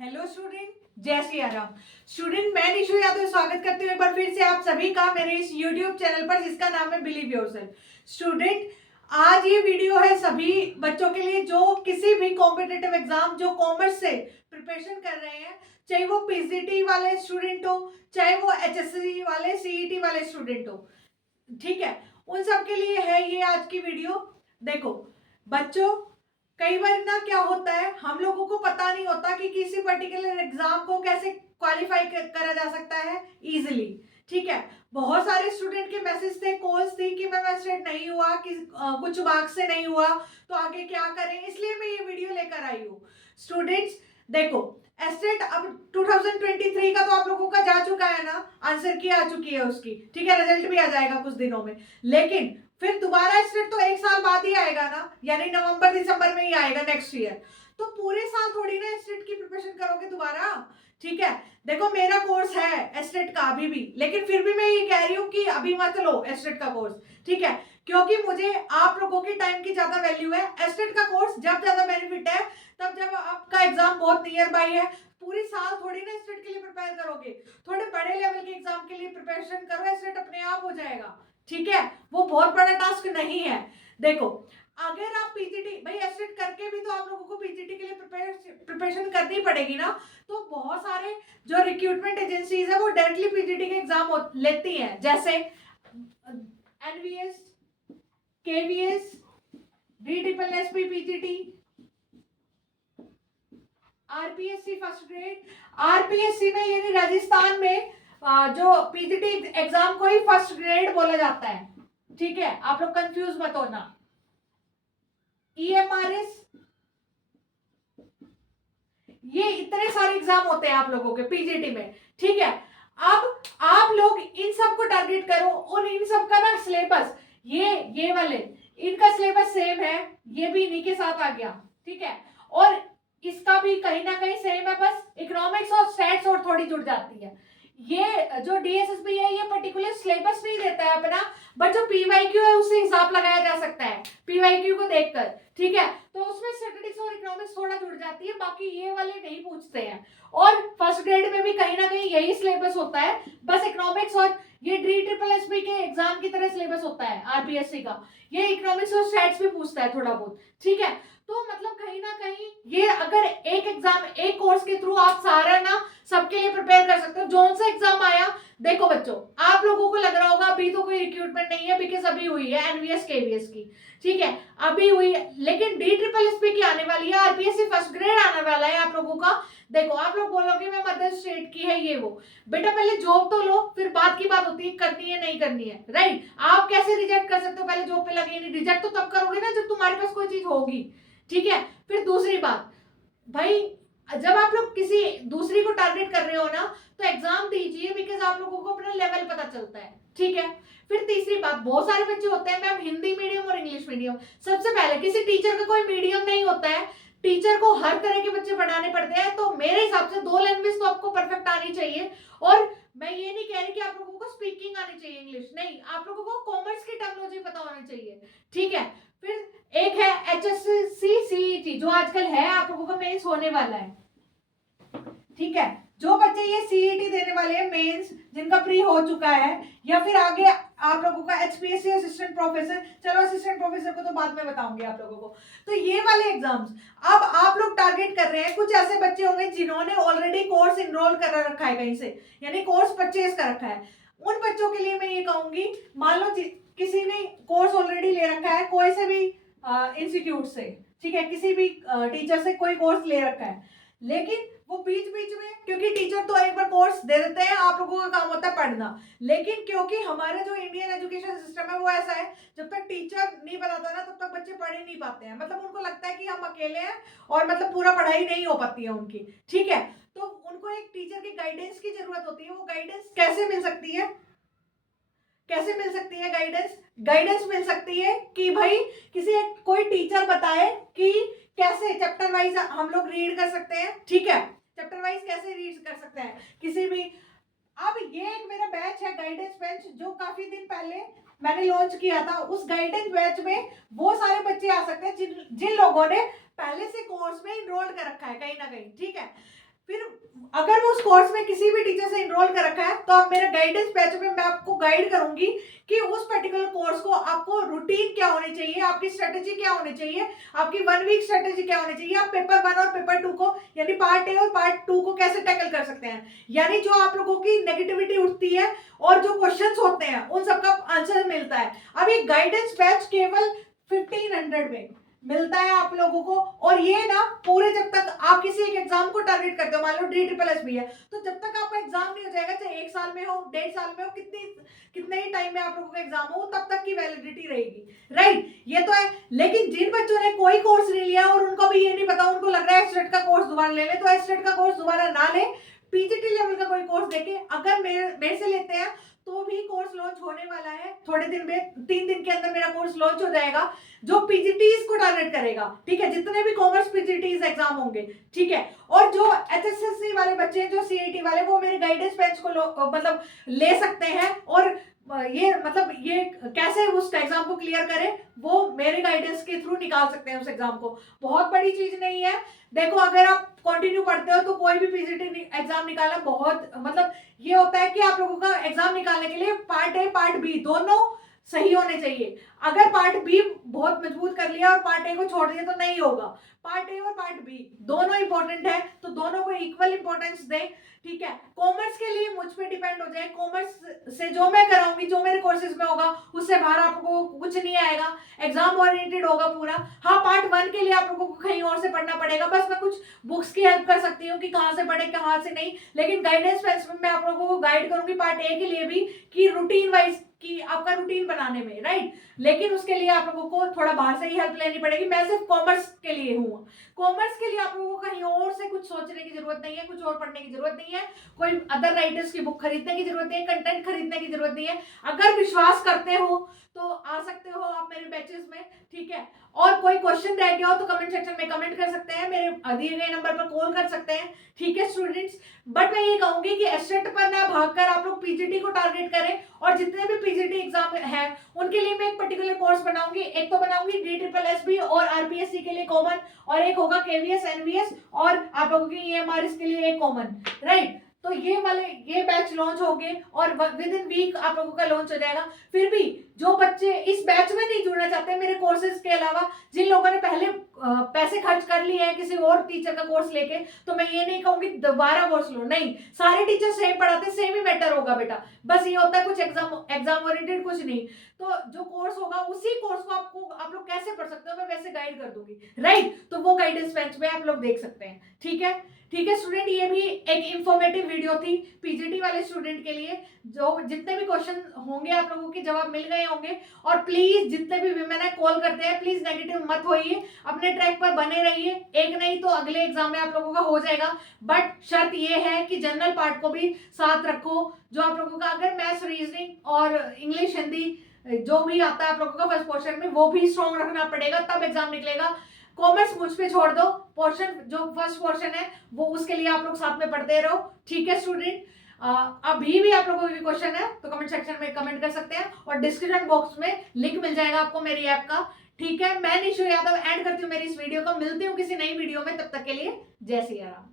Hello student, जय Shri Ram. Student, मैं निशु यादव स्वागत करती हूँ एक बार फिर से आप सभी का मेरे इस यूट्यूब चैनल पर जिसका नाम है बिलीव योरसेल्फ। स्टूडेंट, आज ये वीडियो है सभी बच्चों के लिए जो किसी भी कॉम्पिटिटिव एग्जाम जो कॉमर्स से प्रिपरेशन कर रहे हैं, चाहे वो पीजीटी वाले स्टूडेंट हो, चाहे वो एचएससी वाले सीईटी वाले स्टूडेंट हो, ठीक है, उन सब के लिए है ये आज की वीडियो। देखो बच्चों, कई बार ना क्या होता है, हम लोगों को पता नहीं होता कि किसी पर्टिकुलर एग्जाम को कैसे क्वालिफाई करा जा सकता है इजीली। ठीक है, बहुत सारे स्टूडेंट के मैसेज थे, कॉल्स थी कि मैं एस्टेट नहीं हुआ, कि कुछ मार्क्स से नहीं हुआ, तो आगे क्या करें, इसलिए मैं ये वीडियो लेकर आई हूँ। स्टूडेंट्स देखो, एस्टेट अब 2023 का तो आप लोगों का जा चुका है ना, आंसर की आ चुकी है उसकी, ठीक है, रिजल्ट भी आ जाएगा कुछ दिनों में। लेकिन फिर दोबारा एस्टेट तो एक साल बाद ही आएगा ना, यानी नवंबर दिसंबर में ही आएगा नेक्स्ट ईयर। तो पूरे साल थोड़ी ना एस्टेट की प्रिपरेशन करोगे दोबारा। ठीक है, देखो मेरा कोर्स है एस्टेट का अभी भी, लेकिन फिर भी मैं ये कह रही हूँ कि अभी मत लो एस्टेट का कोर्स। ठीक है, क्योंकि मुझे आप लोगों के टाइम की ज्यादा वैल्यू है। एस्टेट का कोर्स जब ज्यादा बेनिफिट है तब जब आपका एग्जाम बहुत नियर बाई है। पूरी साल थोड़ी ना एस्टेट के लिए प्रिपेयर करोगे, थोड़े बड़े लेवल के एग्जाम के लिए प्रिपरेशन करो, एस्टेट अपने आप हो जाएगा। ठीक है, वो बहुत बड़ा टास्क नहीं है। देखो, अगर आप पीजीटी, भाई एस्टेट करके भी तो आप लोगों को पीजीटी के लिए प्रिपरेशन करनी पड़ेगी ना। तो बहुत सारे जो रिक्रूटमेंट एजेंसीज है वो डायरेक्टली पीजीटी के एग्जाम लेती हैं, जैसे NVS, KVS, D triple S P PGT, RPSC first grade. RPSC में यानी राजस्थान में जो पीजीटी एग्जाम को ही फर्स्ट ग्रेड बोला जाता है। ठीक है, आप लोग कंफ्यूज मत होना। ईएमआरएस, ये इतने सारे एग्जाम होते हैं आप लोगों के पीजीटी में। ठीक है, अब आप लोग इन सब को टारगेट करो और इन सब का ना सिलेबस, ये वाले इनका सिलेबस सेम है, ये भी इन्हीं के साथ आ गया। ठीक है, और इसका भी कहीं ना कहीं सेम है, बस इकोनॉमिक्स और स्टैट्स और थोड़ी जुड़ जाती है। ये जो डीएसएसबी है ये पर्टिकुलर सिलेबस नहीं देता है अपना, बट जो पीवाईक्यू है उससे हिसाब लगाया जा सकता है पीवाईक्यू को देखकर। ठीक है, तो उसमें स्टैटिस्टिक्स और इकोनॉमिक्स थोड़ा जुड़ जाती है, बाकी ये वाले नहीं पूछते हैं। और फर्स्ट ग्रेड में भी कहीं ना कहीं यही सिलेबस होता है, बस इकोनॉमिक्स और ये डीट्रिपलएसपी के एग्जाम की तरह सिलेबस होता है आरपीएससी का। ये इकोनॉमिक्स और स्टैट्स भी पूछता है थोड़ा बहुत। ठीक है, तो मतलब कहीं ना कहीं ये अगर एक एग्जाम एक कोर्स के थ्रू आप सारा ना सबके लिए प्रिपेयर कर सकते हो। जोन से एग्जाम आया, देखो बच्चों, आप लोगों को लग रहा होगा अभी तो कोई रिक्रूटमेंट नहीं है, बिकॉज अभी हुई है एनवीएस केवीएस की। ठीक है, अभी हुई है, लेकिन डीट्रिपलएसपी की आने वाली है, आरपीएससी फर्स्ट ग्रेड आने वाला है आप लोगों का। देखो, आप लोग बोलोगे मैं मदर स्टेट की है ये वो, बेटा पहले जॉब तो लो, फिर बात की बात होती है करनी है नहीं करनी है, राइट। आप कैसे रिजेक्ट कर सकते हो, पहले जॉब पे लगे नहीं, रिजेक्ट तो तब करोगे ना जब तुम्हारे पास कोई चीज होगी। ठीक है, फिर दूसरी बात, भाई जब आप लोग किसी दूसरी को टारगेट कर रहे हो ना, तो एग्जाम दीजिए, बिकॉज आप लोगों को अपना लेवल पता चलता है। ठीक है, फिर तीसरी बात, बहुत सारे बच्चे होते हैं मैम हिंदी मीडियम और इंग्लिश मीडियम। सबसे पहले किसी टीचर का कोई मीडियम नहीं होता है, टीचर को हर तरह के बच्चे पढ़ाने पड़ते हैं। तो मेरे हिसाब से 2 लैंग्वेज तो आपको परफेक्ट आनी चाहिए। और मैं ये नहीं कह रही कि आप लोगों को स्पीकिंग आनी चाहिए इंग्लिश, नहीं, आप लोगों को कॉमर्स की टर्मिनोलॉजी पता होनी चाहिए। ठीक है, फिर एक है एचएससी सीईटी जो आजकल है, आप लोगों का मेंस होने वाला है। ठीक है, जो बच्चे ये सीईटी देने वाले हैं मेंस, जिनका प्री हो चुका है, या फिर आगे आप लोगों का एचपीएससी असिस्टेंट प्रोफेसर, चलो असिस्टेंट प्रोफेसर को तो बाद में बताऊंगी आप लोगों को। तो ये वाले एग्जाम्स अब आप लोग टारगेट कर रहे हैं, कुछ ऐसे बच्चे होंगे जिन्होंने ऑलरेडी कोर्स इनरोल कर रखा है कहीं से, यानी कोर्स परचेज कर रखा है। उन बच्चों के लिए मैं ये कहूंगी, मान लो किसी ने कोर्स ऑलरेडी ले रखा है कोई से भी इंस्टीट्यूट से, ठीक है, किसी भी टीचर से कोई कोर्स ले रखा है, लेकिन वो बीच बीच में, क्योंकि टीचर तो एक बार कोर्स दे देते हैं, आप लोगों का काम होता है पढ़ना, लेकिन क्योंकि हमारा जो इंडियन एजुकेशन सिस्टम है वो ऐसा है, जब तक टीचर नहीं बताता ना तब तक बच्चे पढ़ ही नहीं पाते हैं। मतलब उनको लगता है कि हम अकेले हैं और मतलब पूरा पढ़ाई नहीं हो पाती है उनकी। ठीक है, तो उनको एक टीचर की गाइडेंस की जरूरत होती है। वो गाइडेंस कैसे मिल सकती है, कैसे मिल सकती है गाइडेंस? गाइडेंस मिल सकती है कि भाई किसी एक कोई टीचर बताए कि कैसे चैप्टर वाइज हम लोग रीड कर सकते हैं। ठीक है, चैप्टर वाइज कैसे रीड कर सकते हैं किसी भी। अब ये एक मेरा बैच है गाइडेंस बैच, जो काफी दिन पहले मैंने लॉन्च किया था। उस गाइडेंस बैच में वो सारे बच्चे आ सकते हैं जिन लोगों ने पहले से कोर्स में इनरोल कर रखा है कहीं ना कहीं। ठीक है, फिर अगर वो उस कोर्स में किसी भी टीचर से इनरोल कर रखा है तो आप मेरे गाइडेंस बैच में मैं आपको गाइड करूंगी कि उस पर्टिकुलर कोर्स को आपको रूटीन क्या होनी चाहिए, आपकी स्ट्रेटेजी क्या होनी चाहिए, आपकी 1 वीक स्ट्रेटेजी क्या होनी चाहिए, आप पेपर 1 और पेपर 2 को यानी पार्ट ए और पार्ट 2 को कैसे टैकल कर सकते हैं। यानी जो आप लोगों की नेगेटिविटी उठती है और जो क्वेश्चंस होते हैं उन सबका आंसर मिलता है। अब ये गाइडेंस बैच केवल 1500 में मिलता है आप लोगों को, और ये ना पूरे जब तक आप किसी एक एग्जाम को टारगेट करते हो, मान लो DSSS भी है, तो जब तक आपका एग्जाम नहीं हो जाएगा, चाहे 1 साल में हो, 1.5 साल में हो, कितने ही टाइम में आप लोगों का एग्जाम हो, तब तक की वैलिडिटी रहेगी, राइट। ये तो है। लेकिन जिन बच्चों ने कोई कोर्स नहीं लिया और उनको भी ये नहीं पता, उनको लग रहा है SLET का कोर्स दोबारा ले ले, तो SLET का कोर्स दोबारा ना ले, PGT लेवल का कोई कोर्स देखे। अगर मेरे से लेते हैं तो भी कोर्स लॉन्च होने वाला है थोड़े दिन में, 3 दिन के अंदर मेरा कोर्स लॉन्च हो जाएगा जो PGTs को टारगेट करेगा, ठीक है, जितने भी कॉमर्स PGTs एग्जाम होंगे, ठीक है। और जो HSSC वाले बच्चे हैं, जो CIT वाले, वो मेरे गाइडेंस बैच को मतलब ले सकते हैं, और ये मतलब ये कैसे उस एग्जाम को क्लियर करें वो मेरे गाइडेंस के थ्रू निकाल सकते हैं उस एग्जाम को। बहुत बड़ी चीज नहीं है। देखो, अगर आप कंटिन्यू पढ़ते हो तो कोई भी PGT एग्जाम निकालना बहुत मतलब ये होता है कि आप लोगों का एग्जाम निकालने के लिए पार्ट ए पार्ट बी दोनों सही होने चाहिए। अगर पार्ट बी बहुत मजबूत कर लिया और पार्ट ए को छोड़ दिया तो नहीं होगा। पार्ट ए और पार्ट बी दोनों इंपॉर्टेंट है, तो दोनों को इक्वल इंपॉर्टेंस दें, ठीक है। कॉमर्स के लिए मुझ पे डिपेंड हो जाए, कॉमर्स से जो मैं कराऊंगी, जो मेरे कोर्सेज में होगा, उससे बाहर आपको कुछ नहीं आएगा, एग्जाम ओरिएंटेड होगा पूरा। हाँ, पार्ट 1 के लिए आप लोगों को कहीं और से पढ़ना पड़ेगा, बस मैं कुछ बुक्स की हेल्प कर सकती हूँ कि कहाँ से पढ़े कहाँ से नहीं, लेकिन गाइडेंस में मैं आप लोगों को गाइड करूंगी पार्ट ए के लिए भी कि रूटीन वाइज कि आपका रूटीन बनाने में, राइट। लेकिन उसके लिए आप लोगों को थोड़ा बाहर से ही हेल्प लेनी पड़ेगी। मैं सिर्फ कॉमर्स के लिए हूँ। कॉमर्स के लिए आप लोगों को कहीं और से कुछ सोचने की जरूरत नहीं है, कुछ और पढ़ने की जरूरत नहीं है, कोई अदर राइटर्स की बुक खरीदने की जरूरत नहीं है, कंटेंट खरीदने की जरूरत नहीं है। अगर विश्वास करते हो तो आ सकते हो आप मेरे बैचेस में, ठीक है। और कोई क्वेश्चन रह गया हो तो कमेंट सेक्शन में कमेंट कर सकते हैं, मेरे दिए गए नंबर पर कॉल कर सकते हैं, ठीक है स्टूडेंट्स। बट मैं ये कहूंगी कि SLET पर ना भागकर आप लोग PGT को टारगेट करें, और जितने भी PGT एग्जाम है उनके लिए मैं एक पर्टिकुलर कोर्स बनाऊंगी। एक तो बनाऊंगी DSSS और RPSC के लिए कॉमन, और एक होगा KVS NVS, और आप लोगों की EMRS के लिए एक कॉमन, राइट। तो ये बैच लॉन्च होंगे और विद इन वीक आप लोगों का लॉन्च हो जाएगा। फिर भी जो बच्चे इस बैच में नहीं जुड़ना चाहते मेरे कोर्सेज के अलावा, जिन लोगों ने पहले पैसे खर्च कर लिए हैं किसी और टीचर का कोर्स लेके, तो मैं ये नहीं कहूंगी दोबारा कोर्स लो, नहीं, सारे टीचर सेम पढ़ाते, सेम ही बेटर होगा बेटा। बस ये होता है कुछ एग्जाम ओरिएंटेड, कुछ नहीं। तो जो कोर्स होगा उसी कोर्स को आप लोग कैसे पढ़ सकते हो मैं वैसे गाइड कर दूंगी, राइट। तो वो गाइडेंस बेंच में आप लोग देख सकते हैं, ठीक है। ठीक है स्टूडेंट, ये भी एक इंफॉर्मेटिव वीडियो थी PGT वाले स्टूडेंट के लिए। जो जितने भी क्वेश्चन होंगे आप लोगों के जवाब मिल गए होंगे। और प्लीज जितने भी विमेन है कॉल करते हैं, प्लीज नेगेटिव मत होइए, अपने ट्रैक पर बने रहिए, एक नहीं तो अगले एग्जाम में आप लोगों का हो जाएगा। बट शर्त ये है कि जनरल पार्ट को भी साथ रखो, जो आप लोगों का अगर मैथ्स, रीजनिंग और इंग्लिश, हिंदी जो भी आता है आप लोगों का फर्स्ट पोर्शन में, वो भी स्ट्रॉन्ग रखना पड़ेगा, तब एग्जाम निकलेगा। कॉमर्स मुझ पे छोड़ दो, पोर्शन जो फर्स्ट पोर्शन है वो उसके लिए आप लोग साथ में पढ़ते रहो, ठीक है स्टूडेंट। अभी भी आप लोगों के क्वेश्चन है तो कमेंट सेक्शन में कमेंट कर सकते हैं, और डिस्क्रिप्शन बॉक्स में लिंक मिल जाएगा आपको मेरी ऐप का, ठीक है। मैं निशु यादव एंड करती हूँ मेरी इस वीडियो को, मिलती हूँ किसी नई वीडियो में, तब तक के लिए जय सिया राम।